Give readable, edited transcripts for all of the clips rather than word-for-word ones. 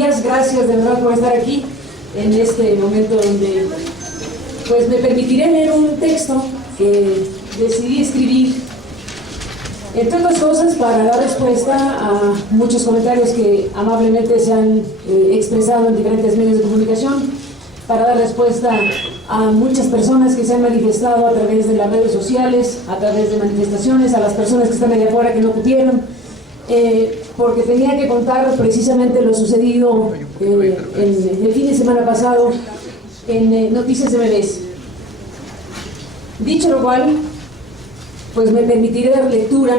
días, gracias de verdad por estar aquí en este momento donde pues me permitiré leer un texto que decidí escribir, entre otras cosas, para dar respuesta a muchos comentarios que amablemente se han expresado en diferentes medios de comunicación, para dar respuesta a muchas personas que se han manifestado a través de las redes sociales, a través de manifestaciones, a las personas que están allá afuera que no pudieron, porque tenía que contar precisamente lo sucedido en el fin de semana pasado en Noticias MBS. Dicho lo cual, pues me permitiré dar lectura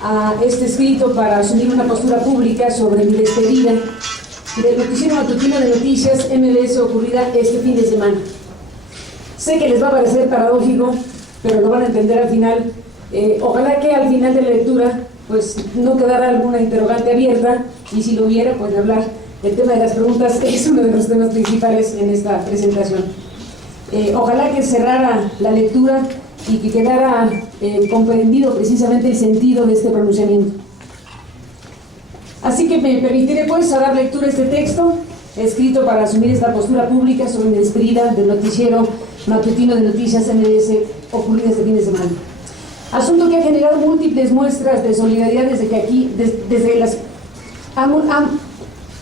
a este escrito para asumir una postura pública sobre mi despedida del noticiero matutino de Noticias MBS ocurrida este fin de semana. Sé que les va a parecer paradójico, pero lo van a entender al final. Ojalá que al final de la lectura pues no quedara alguna interrogante abierta, y si lo hubiera, pues hablar del tema de las preguntas, que es uno de los temas principales en esta presentación. Ojalá que cerrara la lectura y que quedara comprendido precisamente el sentido de este pronunciamiento. Así que me permitiré pues a dar lectura a este texto escrito para asumir esta postura pública sobre mi despedida del noticiero matutino de Noticias MBS ocurrida este fin de semana. Asunto que ha generado múltiples muestras de solidaridad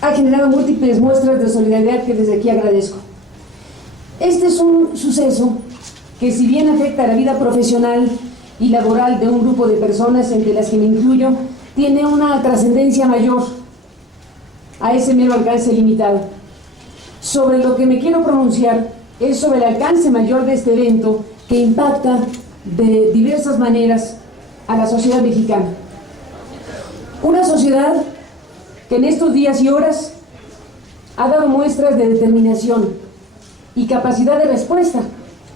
ha generado múltiples muestras de solidaridad que desde aquí agradezco. Este es un suceso que, si bien afecta a la vida profesional y laboral de un grupo de personas, entre las que me incluyo, tiene una trascendencia mayor a ese mero alcance limitado. Sobre lo que me quiero pronunciar es sobre el alcance mayor de este evento, que impacta de diversas maneras a la sociedad mexicana. Una sociedad que en estos días y horas ha dado muestras de determinación y capacidad de respuesta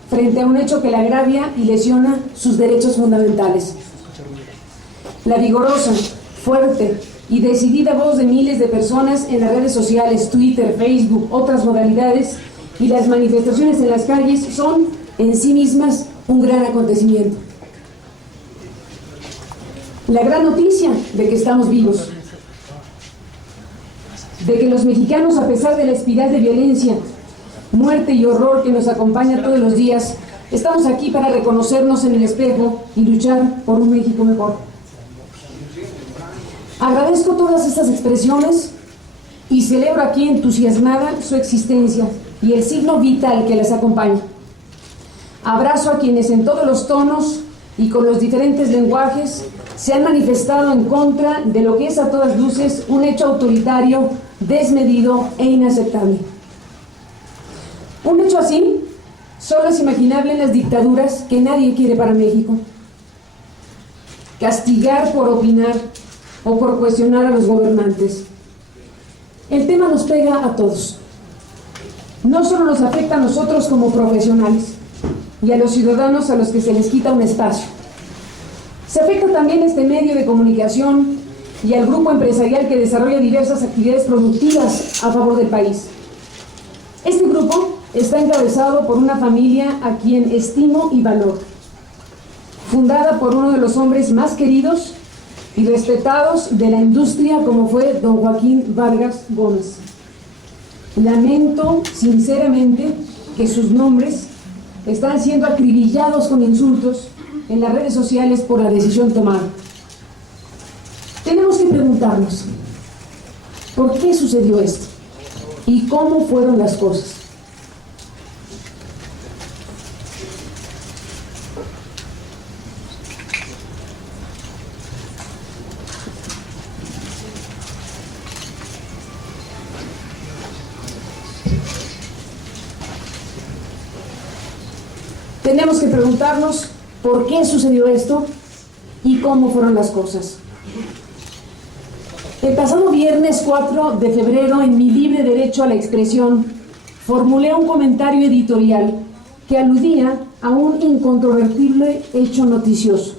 frente a un hecho que la agravia y lesiona sus derechos fundamentales. La vigorosa, fuerte y decidida voz de miles de personas en las redes sociales, Twitter, Facebook, otras modalidades, y las manifestaciones en las calles son en sí mismas un gran acontecimiento. La gran noticia de que estamos vivos, de que los mexicanos, a pesar de la espiral de violencia, muerte y horror que nos acompaña todos los días, estamos aquí para reconocernos en el espejo y luchar por un México mejor. Agradezco todas estas expresiones y celebro aquí entusiasmada su existencia y el signo vital que las acompaña. Abrazo a quienes en todos los tonos y con los diferentes lenguajes se han manifestado en contra de lo que es a todas luces un hecho autoritario, desmedido e inaceptable. Un hecho así solo es imaginable en las dictaduras que nadie quiere para México. Castigar por opinar o por cuestionar a los gobernantes. El tema nos pega a todos. No solo nos afecta a nosotros como profesionales y a los ciudadanos a los que se les quita un espacio. Se afecta también a este medio de comunicación y al grupo empresarial que desarrolla diversas actividades productivas a favor del país. Este grupo está encabezado por una familia a quien estimo y valoro, fundada por uno de los hombres más queridos y respetados de la industria, como fue don Joaquín Vargas Gómez. Lamento sinceramente que sus nombres están siendo acribillados con insultos en las redes sociales por la decisión tomada. Tenemos que preguntarnos, ¿por qué sucedió esto? ¿Y cómo fueron las cosas? Tenemos que preguntarnos por qué sucedió esto y cómo fueron las cosas. El pasado viernes 4 de febrero, en mi libre derecho a la expresión, formulé un comentario editorial que aludía a un incontrovertible hecho noticioso.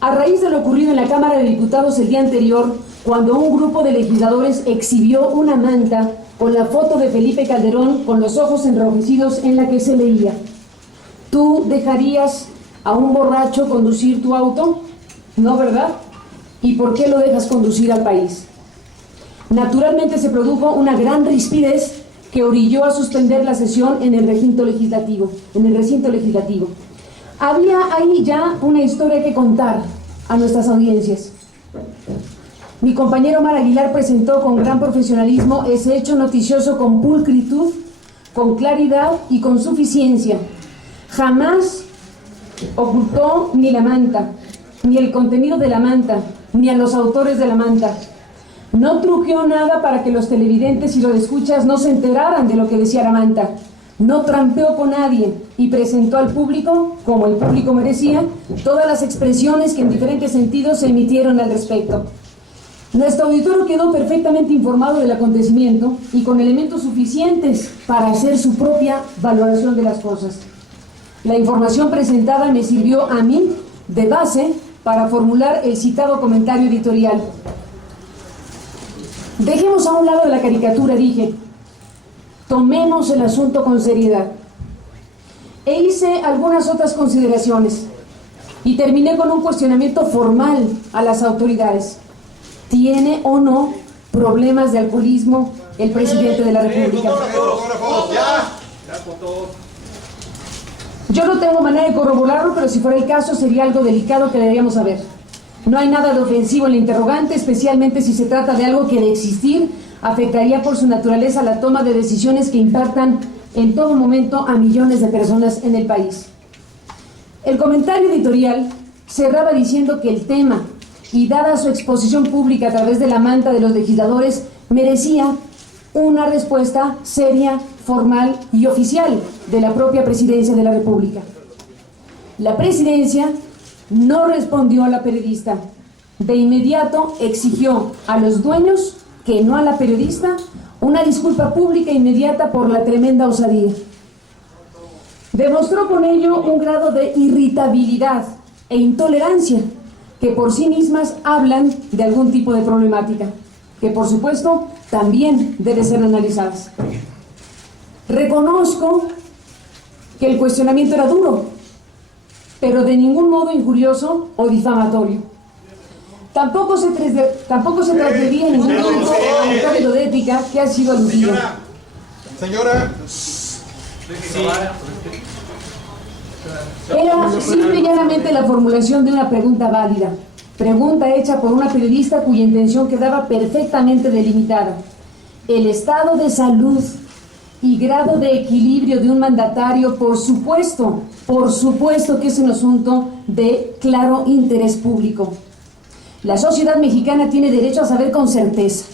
A raíz de lo ocurrido en la Cámara de Diputados el día anterior, cuando un grupo de legisladores exhibió una manta con la foto de Felipe Calderón con los ojos enrojecidos, en la que se leía: ¿tú dejarías a un borracho conducir tu auto? No, ¿verdad? ¿Y por qué lo dejas conducir al país? Naturalmente se produjo una gran rispidez que orilló a suspender la sesión en el recinto legislativo. Había ahí ya una historia que contar a nuestras audiencias. Mi compañero Omar Aguilar presentó con gran profesionalismo ese hecho noticioso con pulcritud, con claridad y con suficiencia. Jamás ocultó ni la manta, ni el contenido de la manta, ni a los autores de la manta. No truqueó nada para que los televidentes y los escuchas no se enteraran de lo que decía la manta. No trampeó con nadie y presentó al público, como el público merecía, todas las expresiones que en diferentes sentidos se emitieron al respecto. Nuestro auditorio quedó perfectamente informado del acontecimiento y con elementos suficientes para hacer su propia valoración de las cosas. La información presentada me sirvió a mí de base para formular el citado comentario editorial. Dejemos a un lado la caricatura, dije. Tomemos el asunto con seriedad. E hice algunas otras consideraciones y terminé con un cuestionamiento formal a las autoridades. ¿Tiene o no problemas de alcoholismo el presidente de la República? Yo no tengo manera de corroborarlo, pero si fuera el caso sería algo delicado que deberíamos saber. No hay nada de ofensivo en la interrogante, especialmente si se trata de algo que de existir afectaría por su naturaleza la toma de decisiones que impactan en todo momento a millones de personas en el país. El comentario editorial cerraba diciendo que el tema, y dada su exposición pública a través de la manta de los legisladores, merecía una respuesta seria, formal y oficial de la propia Presidencia de la República. La Presidencia no respondió a la periodista. De inmediato exigió a los dueños, que no a la periodista, una disculpa pública inmediata por la tremenda osadía. Demostró con ello un grado de irritabilidad e intolerancia que por sí mismas hablan de algún tipo de problemática, que por supuesto también debe ser analizadas. Reconozco que el cuestionamiento era duro, pero de ningún modo injurioso o difamatorio. Tampoco se transgredía ningún tipo de código de ética que ha sido aludido. Señora. Era simple y llanamente la formulación de una pregunta válida, pregunta hecha por una periodista cuya intención quedaba perfectamente delimitada. El estado de salud y grado de equilibrio de un mandatario, por supuesto que es un asunto de claro interés público. La sociedad mexicana tiene derecho a saber con certeza,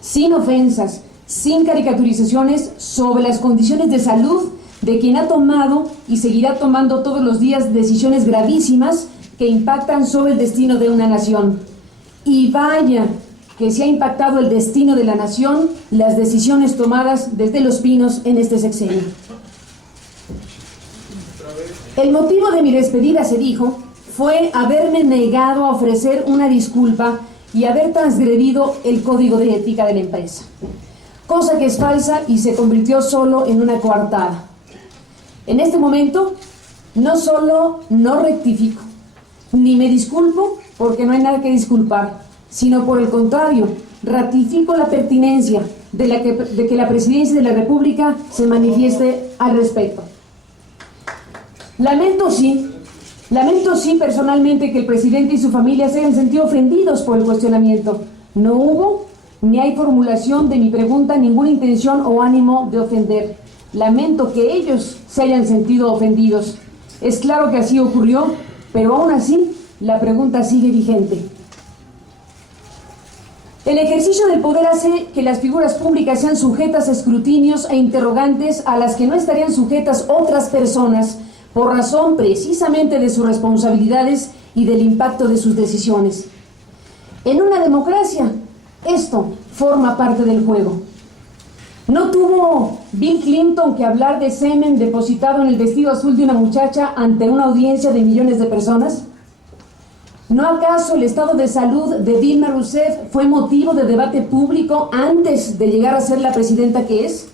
sin ofensas, sin caricaturizaciones, sobre las condiciones de salud de quien ha tomado y seguirá tomando todos los días decisiones gravísimas que impactan sobre el destino de una nación. Y vaya que se ha impactado el destino de la nación las decisiones tomadas desde Los Pinos en este sexenio. El motivo de mi despedida, se dijo, fue haberme negado a ofrecer una disculpa y haber transgredido el código de ética de la empresa, cosa que es falsa y se convirtió solo en una coartada. En este momento, no solo no rectifico, ni me disculpo porque no hay nada que disculpar, sino por el contrario, ratifico la pertinencia de que la Presidencia de la República se manifieste al respecto. Lamento sí personalmente que el presidente y su familia se hayan sentido ofendidos por el cuestionamiento. No hubo ni hay formulación de mi pregunta ninguna intención o ánimo de ofender. Lamento que ellos se hayan sentido ofendidos. Es claro que así ocurrió, pero aún así la pregunta sigue vigente. El ejercicio del poder hace que las figuras públicas sean sujetas a escrutinios e interrogantes a las que no estarían sujetas otras personas por razón precisamente de sus responsabilidades y del impacto de sus decisiones. En una democracia, esto forma parte del juego. ¿No tuvo Bill Clinton que hablar de semen depositado en el vestido azul de una muchacha ante una audiencia de millones de personas? ¿No acaso el estado de salud de Dilma Rousseff fue motivo de debate público antes de llegar a ser la presidenta que es?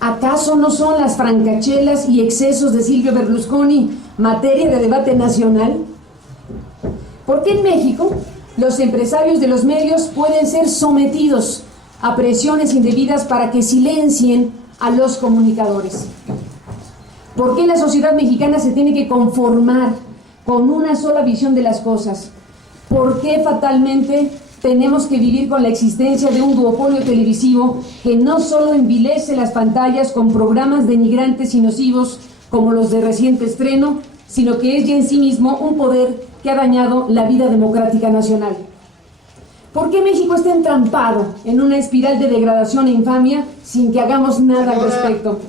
¿Acaso no son las francachelas y excesos de Silvio Berlusconi materia de debate nacional? ¿Por qué en México los empresarios de los medios pueden ser sometidos a presiones indebidas para que silencien a los comunicadores. ¿Por qué la sociedad mexicana se tiene que conformar con una sola visión de las cosas? ¿Por qué fatalmente tenemos que vivir con la existencia de un duopolio televisivo que no solo envilece las pantallas con programas denigrantes y nocivos como los de reciente estreno, sino que es ya en sí mismo un poder que ha dañado la vida democrática nacional? ¿Por qué México está entrampado en una espiral de degradación e infamia sin que hagamos nada al respecto?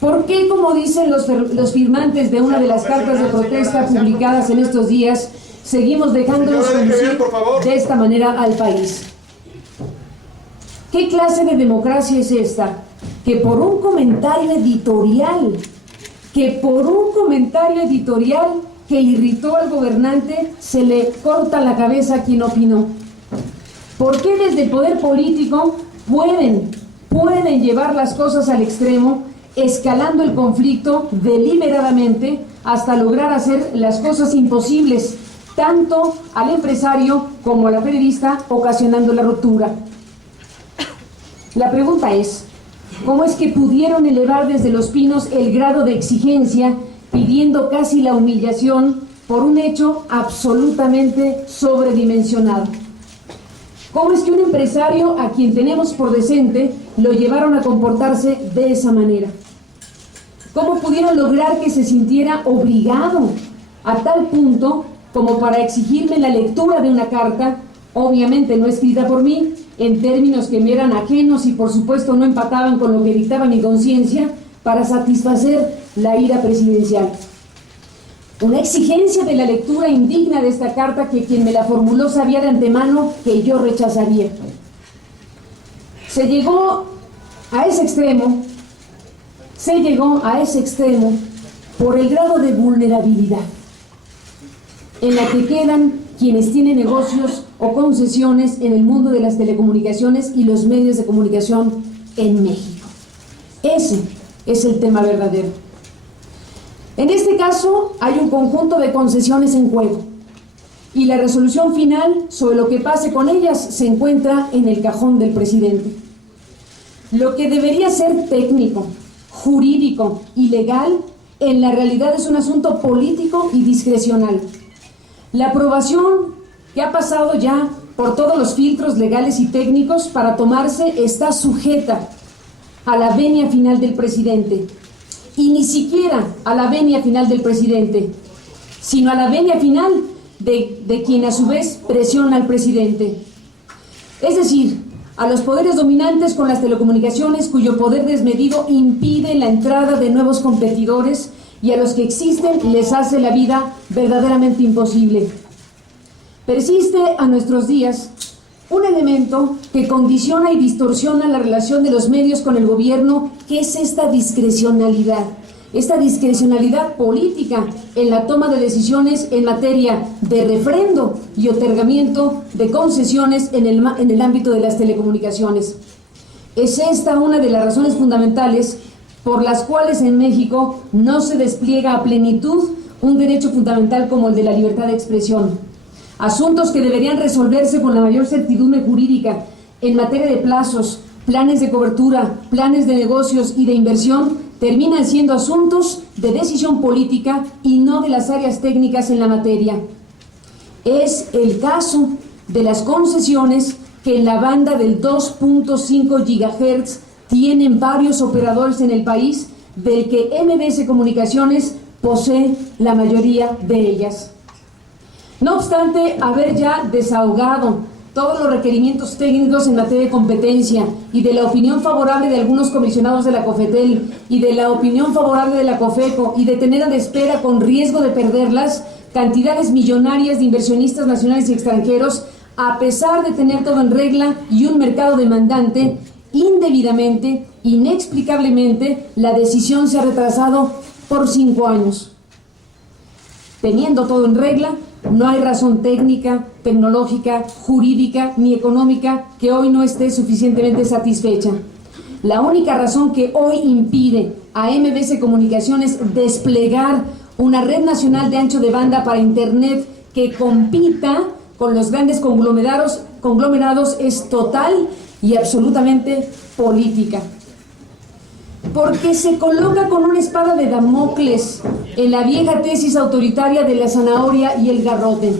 ¿Por qué, como dicen los firmantes de una de las cartas de protesta publicadas en estos días, seguimos dejándonos conducir de esta manera al país? ¿Qué clase de democracia es esta? Que por un comentario editorial que irritó al gobernante, se le corta la cabeza a quien opinó. ¿Por qué desde el poder político pueden llevar las cosas al extremo, escalando el conflicto deliberadamente hasta lograr hacer las cosas imposibles, tanto al empresario como a la periodista, ocasionando la ruptura? La pregunta es, ¿cómo es que pudieron elevar desde Los Pinos el grado de exigencia, pidiendo casi la humillación por un hecho absolutamente sobredimensionado? ¿Cómo es que un empresario a quien tenemos por decente lo llevaron a comportarse de esa manera? ¿Cómo pudieron lograr que se sintiera obligado a tal punto como para exigirme la lectura de una carta, obviamente no escrita por mí, en términos que me eran ajenos y por supuesto no empataban con lo que dictaba mi conciencia, para satisfacer la ira presidencial? Una exigencia de la lectura indigna de esta carta que quien me la formuló sabía de antemano que yo rechazaría. Se llegó a ese extremo por el grado de vulnerabilidad en la que quedan quienes tienen negocios o concesiones en el mundo de las telecomunicaciones y los medios de comunicación en México. Ese es el tema verdadero. En este caso hay un conjunto de concesiones en juego y la resolución final sobre lo que pase con ellas se encuentra en el cajón del presidente. Lo que debería ser técnico, jurídico y legal, en la realidad es un asunto político y discrecional. La aprobación que ha pasado ya por todos los filtros legales y técnicos para tomarse está sujeta a la venia final del presidente. Y ni siquiera a la venia final del presidente, sino a la venia final de quien a su vez presiona al presidente. Es decir, a los poderes dominantes con las telecomunicaciones cuyo poder desmedido impide la entrada de nuevos competidores y a los que existen les hace la vida verdaderamente imposible. Persiste a nuestros días un elemento que condiciona y distorsiona la relación de los medios con el gobierno, que es esta discrecionalidad política en la toma de decisiones en materia de refrendo y otorgamiento de concesiones en el ámbito de las telecomunicaciones. Es esta una de las razones fundamentales por las cuales en México no se despliega a plenitud un derecho fundamental como el de la libertad de expresión. Asuntos que deberían resolverse con la mayor certidumbre jurídica en materia de plazos, planes de cobertura, planes de negocios y de inversión, terminan siendo asuntos de decisión política y no de las áreas técnicas en la materia. Es el caso de las concesiones que en la banda del 2.5 GHz tienen varios operadores en el país, del que MBS Comunicaciones posee la mayoría de ellas. No obstante haber ya desahogado todos los requerimientos técnicos en materia de competencia y de la opinión favorable de algunos comisionados de la COFETEL y de la opinión favorable de la COFECO y de tener a espera con riesgo de perderlas cantidades millonarias de inversionistas nacionales y extranjeros, a pesar de tener todo en regla y un mercado demandante, indebidamente, inexplicablemente, la decisión se ha retrasado por 5 años. Teniendo todo en regla, no hay razón técnica, tecnológica, jurídica ni económica que hoy no esté suficientemente satisfecha. La única razón que hoy impide a MBS Comunicaciones desplegar una red nacional de ancho de banda para Internet que compita con los grandes conglomerados es total y absolutamente política. Porque se coloca con una espada de Damocles en la vieja tesis autoritaria de la zanahoria y el garrote.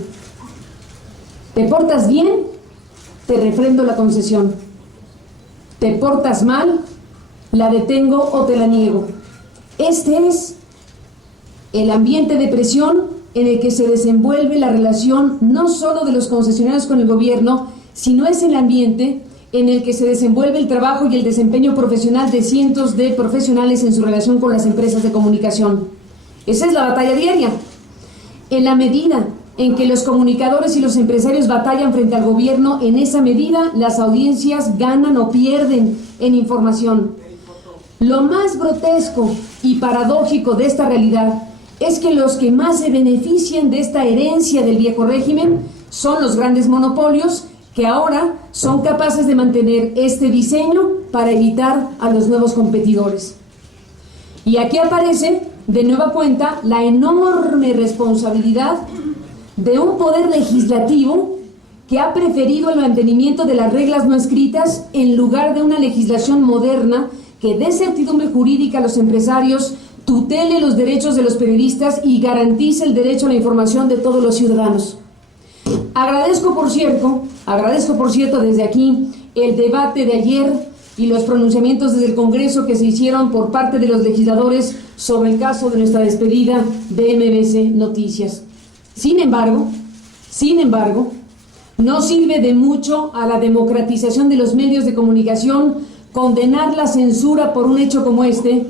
¿Te portas bien? Te refrendo la concesión. ¿Te portas mal? La detengo o te la niego. Este es el ambiente de presión en el que se desenvuelve la relación no solo de los concesionarios con el gobierno, sino es el ambiente en el que se desenvuelve el trabajo y el desempeño profesional de cientos de profesionales en su relación con las empresas de comunicación. Esa es la batalla diaria. En la medida en que los comunicadores y los empresarios batallan frente al gobierno, en esa medida las audiencias ganan o pierden en información. Lo más grotesco y paradójico de esta realidad es que los que más se benefician de esta herencia del viejo régimen son los grandes monopolios, que ahora son capaces de mantener este diseño para evitar a los nuevos competidores. Y aquí aparece de nueva cuenta la enorme responsabilidad de un poder legislativo que ha preferido el mantenimiento de las reglas no escritas en lugar de una legislación moderna que dé certidumbre jurídica a los empresarios, tutele los derechos de los periodistas y garantice el derecho a la información de todos los ciudadanos. Agradezco por cierto desde aquí el debate de ayer y los pronunciamientos desde el Congreso que se hicieron por parte de los legisladores sobre el caso de nuestra despedida de MBC Noticias. Sin embargo, no sirve de mucho a la democratización de los medios de comunicación condenar la censura por un hecho como este,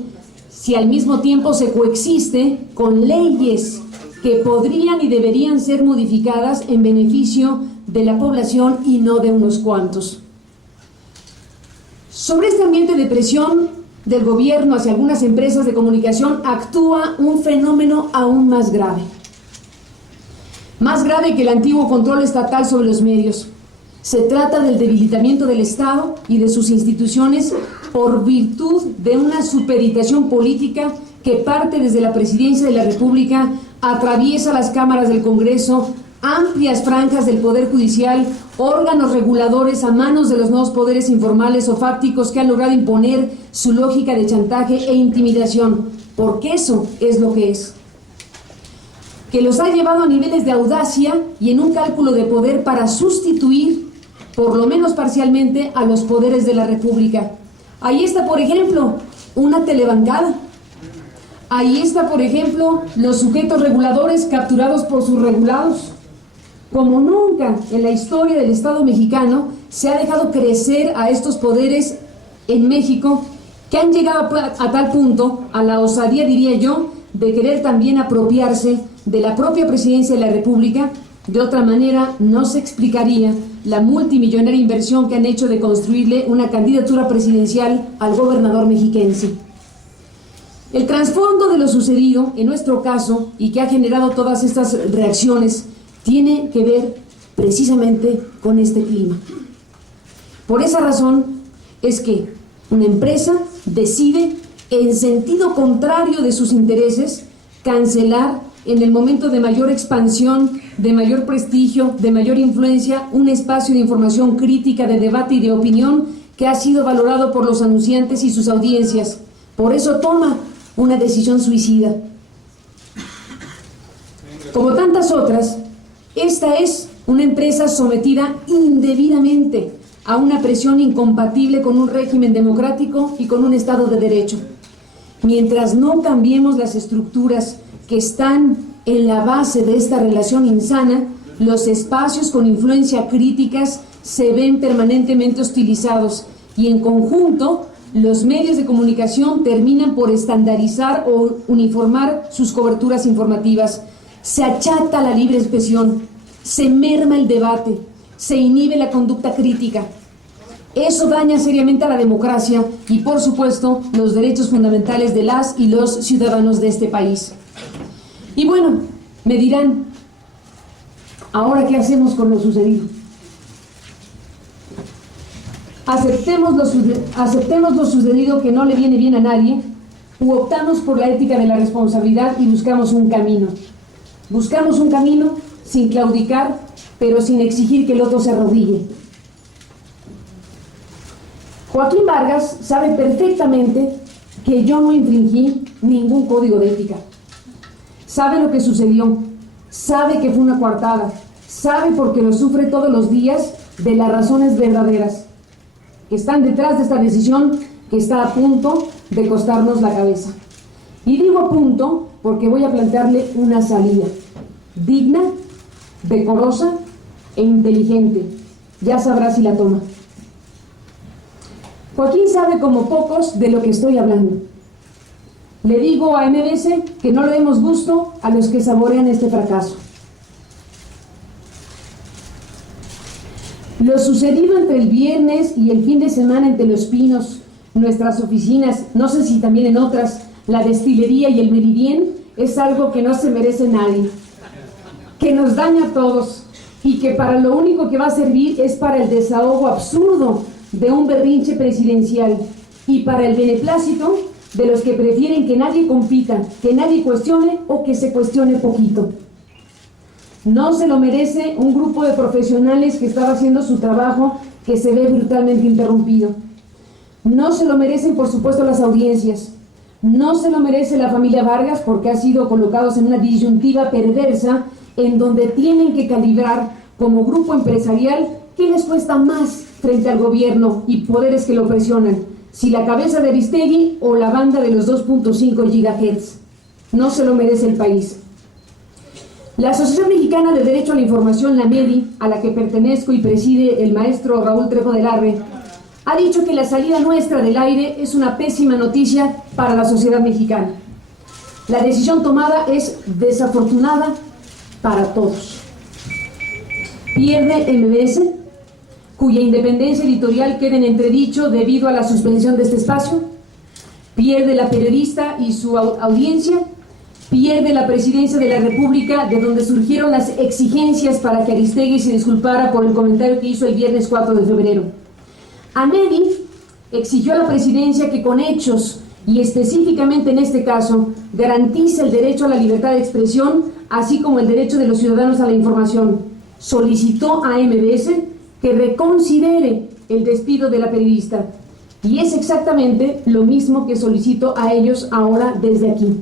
si al mismo tiempo se coexiste con leyes que podrían y deberían ser modificadas en beneficio de la población y no de unos cuantos. Sobre este ambiente de presión del gobierno hacia algunas empresas de comunicación actúa un fenómeno aún más grave que el antiguo control estatal sobre los medios. Se trata del debilitamiento del Estado y de sus instituciones por virtud de una supeditación política que parte desde la Presidencia de la República, atraviesa las cámaras del Congreso, amplias franjas del Poder Judicial, órganos reguladores a manos de los nuevos poderes informales o fácticos que han logrado imponer su lógica de chantaje e intimidación, porque eso es lo que es. Que los ha llevado a niveles de audacia y en un cálculo de poder para sustituir, por lo menos parcialmente, a los poderes de la República. Ahí está, por ejemplo, una telebancada. Ahí está, por ejemplo, los sujetos reguladores capturados por sus regulados. Como nunca en la historia del Estado mexicano se ha dejado crecer a estos poderes en México, que han llegado a tal punto, a la osadía, diría yo, de querer también apropiarse de la propia Presidencia de la República. De otra manera, no se explicaría la multimillonaria inversión que han hecho de construirle una candidatura presidencial al gobernador mexiquense. El trasfondo de lo sucedido en nuestro caso y que ha generado todas estas reacciones tiene que ver precisamente con este clima. Por esa razón es que una empresa decide, en sentido contrario de sus intereses, cancelar en el momento de mayor expansión, de mayor prestigio, de mayor influencia, un espacio de información crítica, de debate y de opinión que ha sido valorado por los anunciantes y sus audiencias. Por eso toma una decisión suicida. Como tantas otras, esta es una empresa sometida indebidamente a una presión incompatible con un régimen democrático y con un Estado de Derecho. Mientras no cambiemos las estructuras que están en la base de esta relación insana, los espacios con influencia críticas se ven permanentemente hostilizados y en conjunto los medios de comunicación terminan por estandarizar o uniformar sus coberturas informativas. Se achata la libre expresión, se merma el debate, se inhibe la conducta crítica. Eso daña seriamente a la democracia y, por supuesto, los derechos fundamentales de las y los ciudadanos de este país. Y bueno, me dirán, ¿ahora qué hacemos con lo sucedido? Aceptemos lo sucedido, que no le viene bien a nadie, u optamos por la ética de la responsabilidad y buscamos un camino. Buscamos un camino sin claudicar, pero sin exigir que el otro se arrodille. Joaquín Vargas sabe perfectamente que yo no infringí ningún código de ética. Sabe lo que sucedió, sabe que fue una coartada, sabe porque lo sufre todos los días de las razones verdaderas que están detrás de esta decisión que está a punto de costarnos la cabeza. Y digo a punto porque voy a plantearle una salida digna, decorosa e inteligente. Ya sabrá si la toma. Joaquín sabe como pocos de lo que estoy hablando. Le digo a MBS que no le demos gusto a los que saborean este fracaso. Lo sucedido entre el viernes y el fin de semana entre Los Pinos, nuestras oficinas, no sé si también en otras, la destilería y el Meridien, es algo que no se merece nadie, que nos daña a todos y que para lo único que va a servir es para el desahogo absurdo de un berrinche presidencial y para el beneplácito de los que prefieren que nadie compita, que nadie cuestione o que se cuestione poquito. No se lo merece un grupo de profesionales que estaba haciendo su trabajo que se ve brutalmente interrumpido. No se lo merecen, por supuesto, las audiencias. No se lo merece la familia Vargas porque ha sido colocados en una disyuntiva perversa en donde tienen que calibrar como grupo empresarial qué les cuesta más frente al gobierno y poderes que lo presionan, si la cabeza de Aristegui o la banda de los 2.5 GHz. No se lo merece el país. La Asociación Mexicana de Derecho a la Información, la MEDI, a la que pertenezco y preside el maestro Raúl Trejo del Arre, ha dicho que la salida nuestra del aire es una pésima noticia para la sociedad mexicana. La decisión tomada es desafortunada para todos. Pierde MBS, cuya independencia editorial queda en entredicho debido a la suspensión de este espacio. Pierde la periodista y su audiencia. Pierde la presidencia de la República, de donde surgieron las exigencias para que Aristegui se disculpara por el comentario que hizo el viernes 4 de febrero. AMEDI exigió a la presidencia que con hechos, y específicamente en este caso, garantice el derecho a la libertad de expresión, así como el derecho de los ciudadanos a la información. Solicitó a MBS que reconsidere el despido de la periodista. Y es exactamente lo mismo que solicito a ellos ahora desde aquí.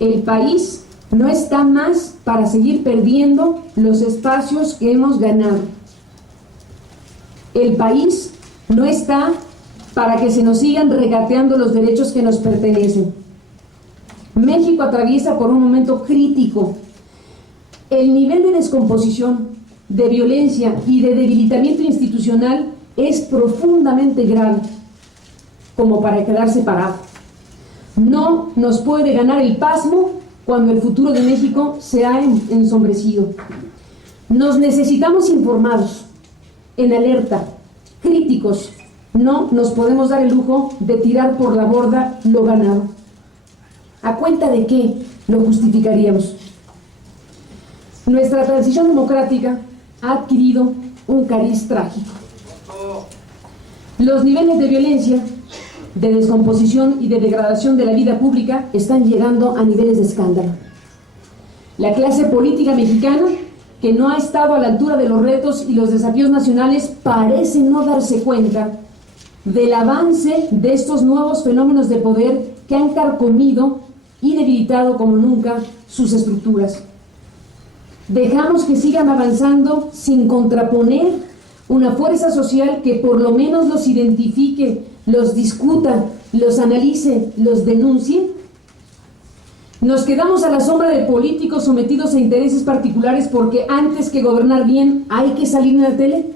El país no está más para seguir perdiendo los espacios que hemos ganado. El país no está para que se nos sigan regateando los derechos que nos pertenecen. México atraviesa por un momento crítico. El nivel de descomposición, de violencia y de debilitamiento institucional es profundamente grave, como para quedarse parado. No nos puede ganar el pasmo cuando el futuro de México se ha ensombrecido. Nos necesitamos informados, en alerta, críticos. No nos podemos dar el lujo de tirar por la borda lo ganado. ¿A cuenta de qué lo justificaríamos? Nuestra transición democrática ha adquirido un cariz trágico. Los niveles de violencia, de descomposición y de degradación de la vida pública están llegando a niveles de escándalo. La clase política mexicana, que no ha estado a la altura de los retos y los desafíos nacionales, parece no darse cuenta del avance de estos nuevos fenómenos de poder que han carcomido y debilitado como nunca sus estructuras. Dejamos que sigan avanzando sin contraponer una fuerza social que por lo menos los identifique, los discuta, los analice, los denuncie. Nos quedamos a la sombra de políticos sometidos a intereses particulares porque antes que gobernar bien hay que salir en la tele,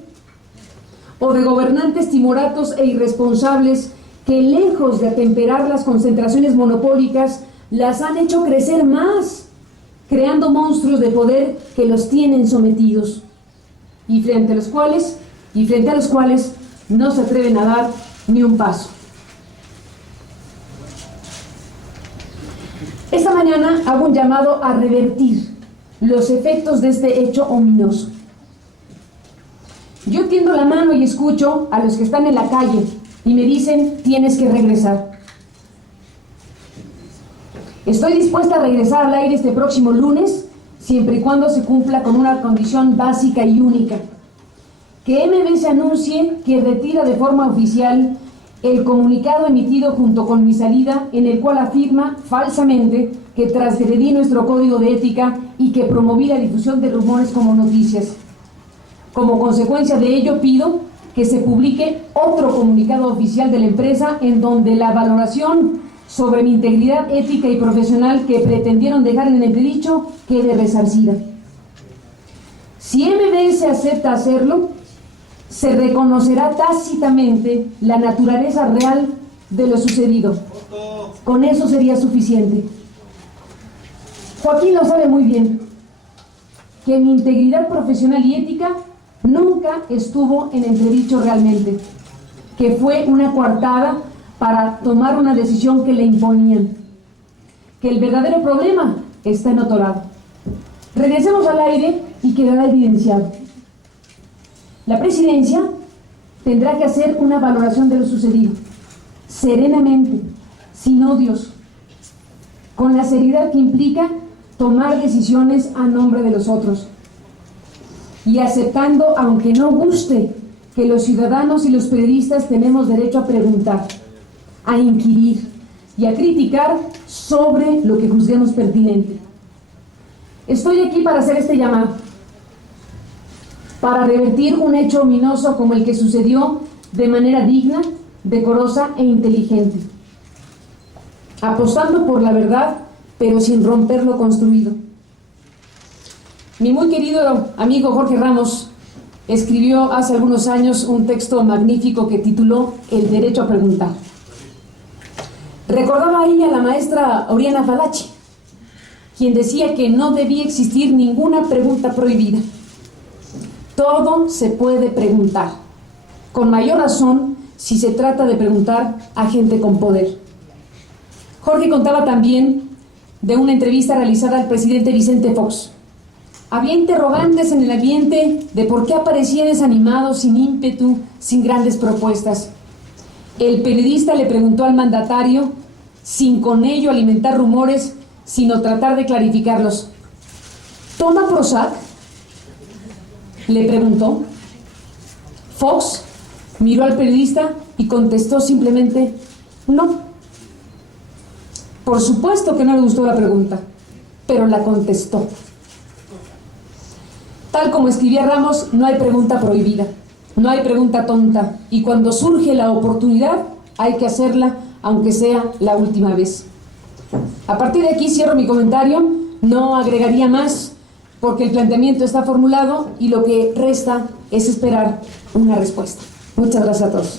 o de gobernantes timoratos e irresponsables que lejos de atemperar las concentraciones monopólicas las han hecho crecer más, creando monstruos de poder que los tienen sometidos y frente a los cuales no se atreven a dar ni un paso. Esta mañana hago un llamado a revertir los efectos de este hecho ominoso. Yo tiendo la mano y escucho a los que están en la calle y me dicen: tienes que regresar. Estoy dispuesta a regresar al aire este próximo lunes siempre y cuando se cumpla con una condición básica y única: que MBS anuncie que retira de forma oficial el comunicado emitido junto con mi salida, en el cual afirma falsamente que transgredí nuestro código de ética y que promoví la difusión de rumores como noticias. Como consecuencia de ello, pido que se publique otro comunicado oficial de la empresa en donde la valoración sobre mi integridad ética y profesional que pretendieron dejar en el entredicho quede resarcida. Si MBS acepta hacerlo, se reconocerá tácitamente la naturaleza real de lo sucedido. Con eso sería suficiente. Joaquín lo sabe muy bien, que mi integridad profesional y ética nunca estuvo en entredicho realmente, que fue una coartada para tomar una decisión que le imponían, que el verdadero problema está en otro lado. Regresemos al aire y quedará evidenciado. La presidencia tendrá que hacer una valoración de lo sucedido, serenamente, sin odios, con la seriedad que implica tomar decisiones a nombre de los otros, y aceptando, aunque no guste, que los ciudadanos y los periodistas tenemos derecho a preguntar, a inquirir y a criticar sobre lo que juzguemos pertinente. Estoy aquí para hacer este llamado, para revertir un hecho ominoso como el que sucedió de manera digna, decorosa e inteligente, apostando por la verdad, pero sin romper lo construido. Mi muy querido amigo Jorge Ramos escribió hace algunos años un texto magnífico que tituló El derecho a preguntar. Recordaba ahí a la maestra Oriana Falachi, quien decía que no debía existir ninguna pregunta prohibida. Todo se puede preguntar, con mayor razón si se trata de preguntar a gente con poder. Jorge contaba también de una entrevista realizada al presidente Vicente Fox. Había interrogantes en el ambiente de por qué aparecía desanimado, sin ímpetu, sin grandes propuestas. El periodista le preguntó al mandatario, sin con ello alimentar rumores, sino tratar de clarificarlos: ¿toma Prozac?, le preguntó. Fox miró al periodista y contestó simplemente: no. Por supuesto que no le gustó la pregunta, pero la contestó. Tal como escribía Ramos, no hay pregunta prohibida, no hay pregunta tonta, y cuando surge la oportunidad hay que hacerla, aunque sea la última vez. A partir de aquí cierro mi comentario, no agregaría más, porque el planteamiento está formulado y lo que resta es esperar una respuesta. Muchas gracias a todos.